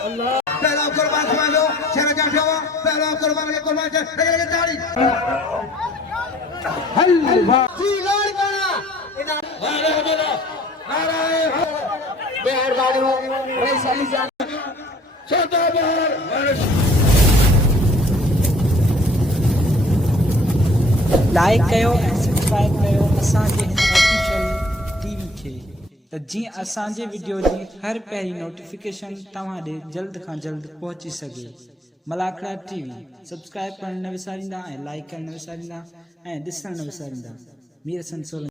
पहला कुर्बान खमालो शेरा जाफवा पहला कुर्बान के कुर्बान से लगे ताली हल्वा सीलोड़ करा अरे मेरा नाराय बिहार वालों रईस अली जान छोटा बिहार लाइक कयो सब्सक्राइब कयो असांजे ऑफिशियल टीवी खे त जीअं असांजे वीडियो जी हर पहिरीं नोटिफिकेशन तव्हां ॾे जल्द खां जल्द पहुची सघे। मलाखड़ा टीवी सब्सक्राइब करण न विसारींदा ऐं लाइक करण न विसारींदा ऐं ॾिसण न विसारींदा। मीर सन सोलन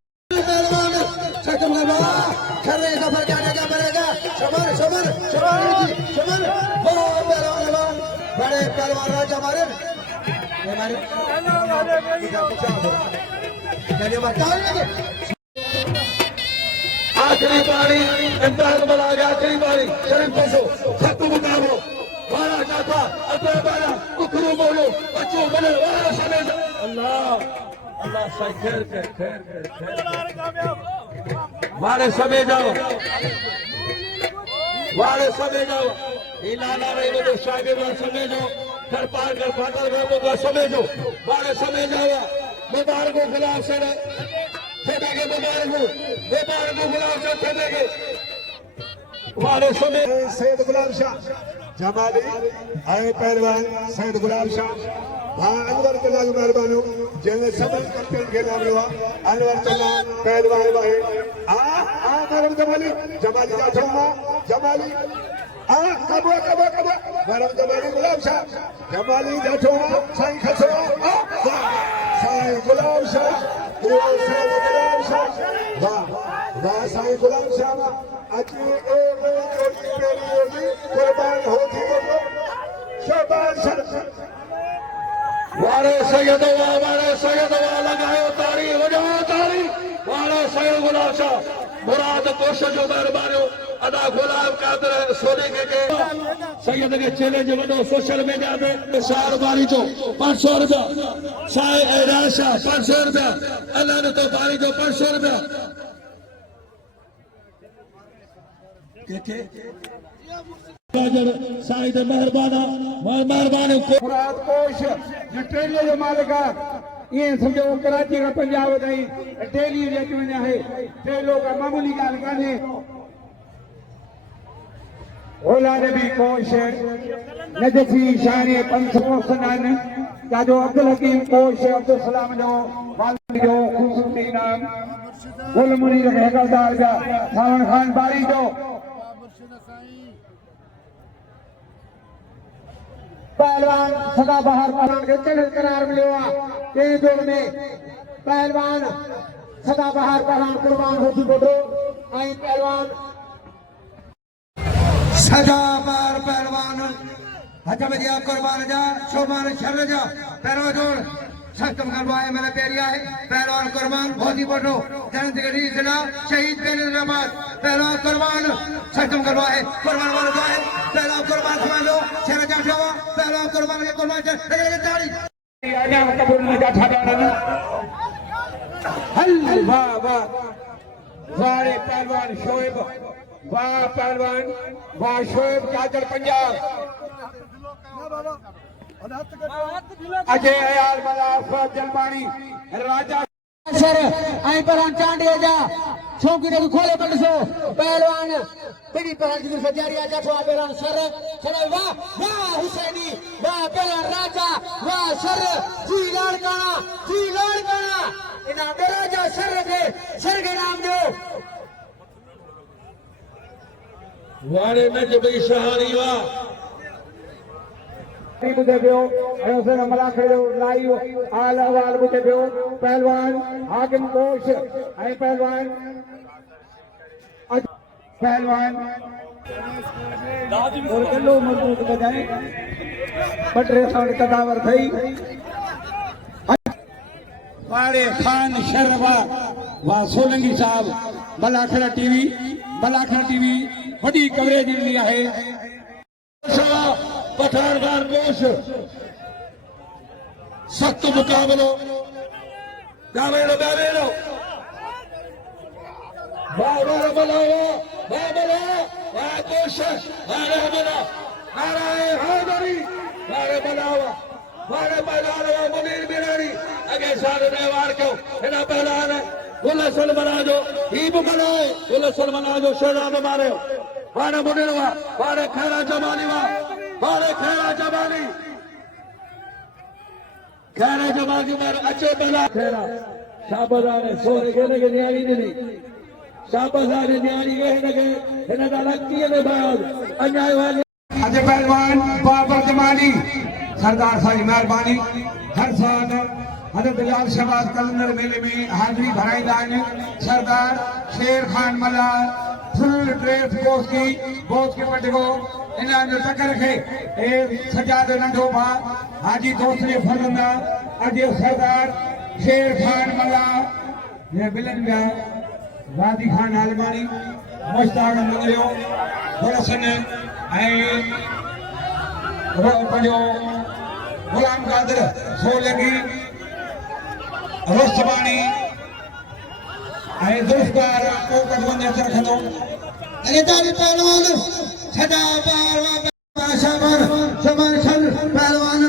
बड़े पहलवान राजा हमारे आखिरी बारी इम्तिहान बना गया आखिरी बारी शरीफ बसो खत्म मुकाबलो वाला जाता अतः बारा उखरू बोलो बच्चों बने वाला समय अल्लाह अल्लाह सही खैर खैर वाले समय जाओ इलाला रही वो शागिर का समय जाओ घर पार कर फाटल लोगों का समय जाओ वाले समय जाओ मुबारक को खिलाफ से खेलेंगे मुबारक को खिलाफ से खेलेंगे वाले समय सैयद गुलाम शाह जमाली आए पहलवान सैयद गुलाम शाह अनवर चला मेहरबानो जैसे सभी कैप्टन के नाम हुआ अनवर चला पहलवान भाई मैडम जमाली जाठौमा जमाली कबो मैडम जमाली गुलाम शाह जमाली जाठौमा साईं खसवा साईं गुलाम शाह वाह साईं गुलाम शाह अची कुर्बान होती शहबाज वारे सैयदवा लगायो ताड़ी वजाओ ताड़ी वारे सैयद गुलाम शाह मुराद कोश जो मेहरबानो अदा गुलाम कादर सोने के सैयद के चैलेंज वडो सोशल मीडिया पे शार बारी जो 500 रुपया साईं ऐराज शाह 500 रुपया अल्लाह ने तो बारी जो 500 रुपया साईं मेहरबाना मुराद कोश ट्रेन जो मालिक ये समझो कराची का पंजाब ताईं डेली जेके वञा है ट्रेलो का मामूली ॻाल्हि कान्हे औलाद भी कोश नजफी शान पंसनान जाजो अब्दुल हकीम कोश अब्दुल सलाम जो मालिक जो खूबसूरती नाम गुल मुनीर हेकलदार जा सावन खान बारी जो पहलवान सदा बाहर पहलवान के चढ़ करार मिलो के जोड़ में पहलवान सदा बाहर पहलवान कुर्बान होती बोलो आई पहलवान सदा बाहर पहलवान हजम दिया कुर्बान जा शोभान शर जा पहलवान जोड़ सख्तम करवाए मेरा पेरिया है पहलवान कुर्बान होती बोलो जनत गरी जिला शहीद बेनज़ीराबाद पहलवान कुर्बान सख्तम करवाए कुर्बान वाला जाए पहलवान कुर्बान खमालो शेरा जाफवा पहलवान कुर्बान के कुर्बान से लगे ताली आजा कबूल में जा ठाडा हल्वा वारे पहलवान शोएब वाह पहलवान वाह शोएब काजल पंजाब अजय अयाल मलाफ जलमानी राजा सर आई पहलवान चांडिया जा छोकी ने खोले बंदसो पहलवान बड़ी पहलवान की सजारी आजा तो पहलवान सर चलो वाह हुसैनी वाह पहलवान राजा वाह सर जी लाड़काना इना राजा सर के नाम जो वारे में जो बई शहानी वाह मुझे मलाखड़े लाइव आल अवाल मुझे पहलवान हाकिम कोश आई पहलवान और किलो मजबूत बजाए पटरे साउंड कदावर थई वारे खान शर्मा वा सोलंगी साहब मलाखड़ा टीवी वडी कवरेज ॾिनी आहे पठानगार कोश सख्त मुकाबलो गावेलो वाह कोश नाराए हैदरी नारे बनावा मारे मैदान में मुनीर बिरानी अगे सारे नेवार क्यों इना पहलान है गुलशन बना दो ही बनाए गुलशन बना दो शेरा में मारे मारे मुनीर वा मारे खैरा जमानी वा मारे खैरा जमानी खैरा जमानी मारे अच्छे पहला खैरा शाबादा ने सोरे के लगे न्यारी नहीं शाबादा ने न्यारी के लगे इना लक्की ने बाद अन्याय वाले अजय पहलवान बाबर जमानी सरदार सारी मेहरबानी हर साल हजरत बिलाल शहबाज कलंदर मेले में हाजिरी भराईंदा आहिनि सरदार शेर खान मला फुल ड्रेस बोस के पटिको इन्हां जो टकर खे ए सजाद नंढो भाउ हाजी दोस्तरी फरंदा अॼु सरदार शेर खान मला ये बिलन जा वादी खान आलमानी मुश्ताक मंगलियो गुलशन ऐं पंहिंजो गुलाम कादिर सोलंगी रोस्तबाणी ऐं ज़ुल्फ़कार को कटवंज रखंदो अने तारी पहलवान सदा पहलवान शाबान शमान शन पहलवान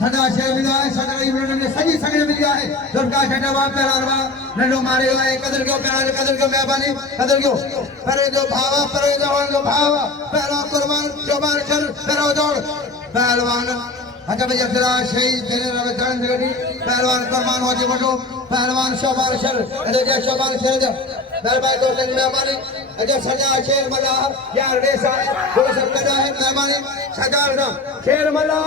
सदा शेर मिला है सदा इब्राहिम ने सजी सगड़े मिल गया है दुर्गा छटावा पहलवा नंढो मारे है कदर क्यों पहलवान कदर क्यों मेहरबानी कदर क्यों परे जो भावा पहलवान कुर्बान शबान शन पहलो दौड़ पहलवान अच्छा भैया तेरा शहीद तेरे रवे जान जगड़ी पहलवान कुर्बान हो जी बटो पहलवान शबान शन अरे जय शबान शेर जा दरबार को संग मेहरबानी अजय सजा शेर मला यार रेसा वो सब लगा है मेहरबानी सजा ना शेर मला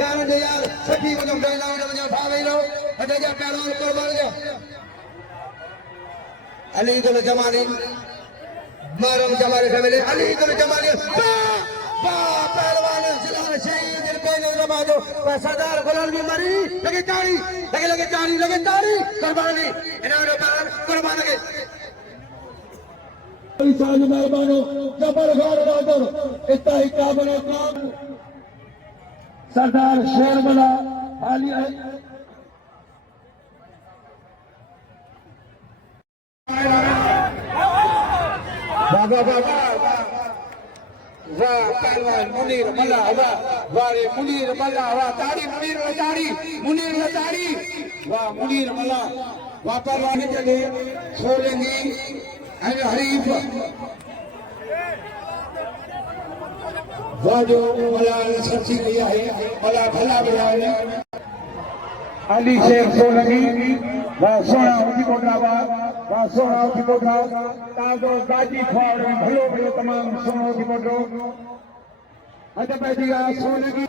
यार ने यार सखी वजम देना वजम भावे लो अजय जा पहलवान कुर्बान जा अली दुल जमानी मारम जमाने से मिले अली दुल जमानी पहलवान जिला शहीद पहले जमा दो सरदार गुलाम भी मरी लगे ताड़ी कुर्बानी इन्होंने कुर्बान के साज मेहरबानो जबर गाड़ गादर इतना ही काबल काम सरदार शेर मला हाली है बाबा वाह पहलवान मुनीर मला वाह मुनीर मला वाह ताड़ी मुनीर वाह मुनीर मला वाह पहलवान चले सोलंगी हरीफ वाह जो मला सच्ची लिया है मला भला बनाया अली शेर सोलंगी वाह सोना उठी कोटरा वाह सोना उठी कोटरा ताजो गाजी खोड़ भलो तमाम सोना उठी कोटरो अच्छा पैदीगा सोलंगी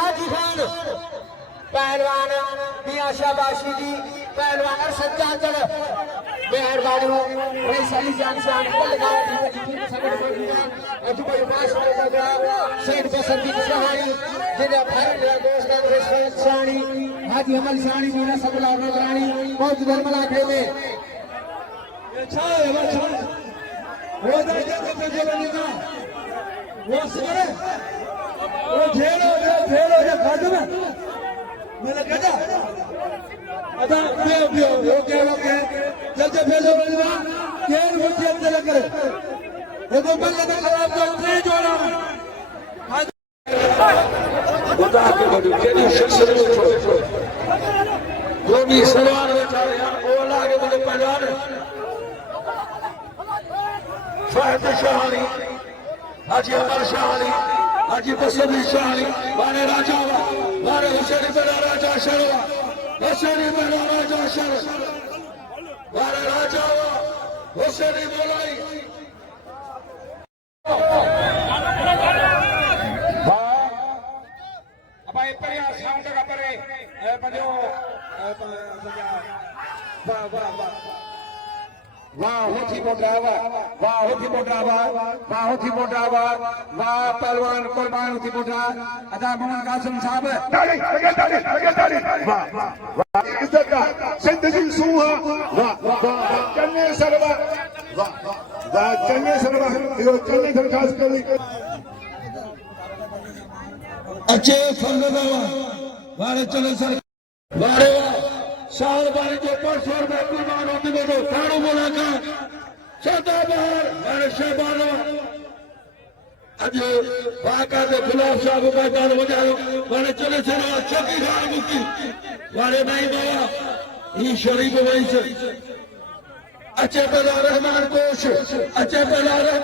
हाजी खान पहलवान मियां शाबाशी जी पहलवान अरशद जांचड़ मेहरबानी रईस अली जान शान दुबई मास्टर सैयद बसंती शहानी जिन्हें भारत दोस्त शानी हाजी अमल शानी मोना सबला नगरानी बहुत धर्मला खेले वो वो सरे वो झेलो जो खाद में मैंने कहा अदा ओके जल्दी भेजो बलवा केर मुझे अंदर करे वो तो बल्ले का खराब तो ट्रे जोड़ा खुदा के बड़ी केनी शख्सियत छो गोमी सलवार बेचारे यार ओला के बड़े पहलवान फहद शाहनी हाजी अमर शाहनी हाजी बसंती शाहनी वाले राजा वाले हुसैनी बड़ा राजा शरवा हुसैनी बड़ा राजा शर वाले राजा हुसैनी बोलाई भाई परिया साउंड का परे पंजो वाह होठी मोटावा वाह पहलवान कुर्बान होठी मोटा अदा मोहन कासिम साहब वाह इज्जत का जिंदगी सूहा वाह चन्ने सरवा वाह चन्ने सरवा यो चन्ने सर खास कर अच्छे फंगदा वाले चले सर वारे साल बारी जो 500 रुपए कुर्बान होती है तो काड़ो बोला का सदाबहार वारे शहबानो अज वाका के खिलाफ साहब मैदान वजायो वारे चले चलो चौकी खान मुकी वारे नहीं बाबा ये शरीफ वही से अच्छे पहला रहमान कोश अच्छे पहला रहमान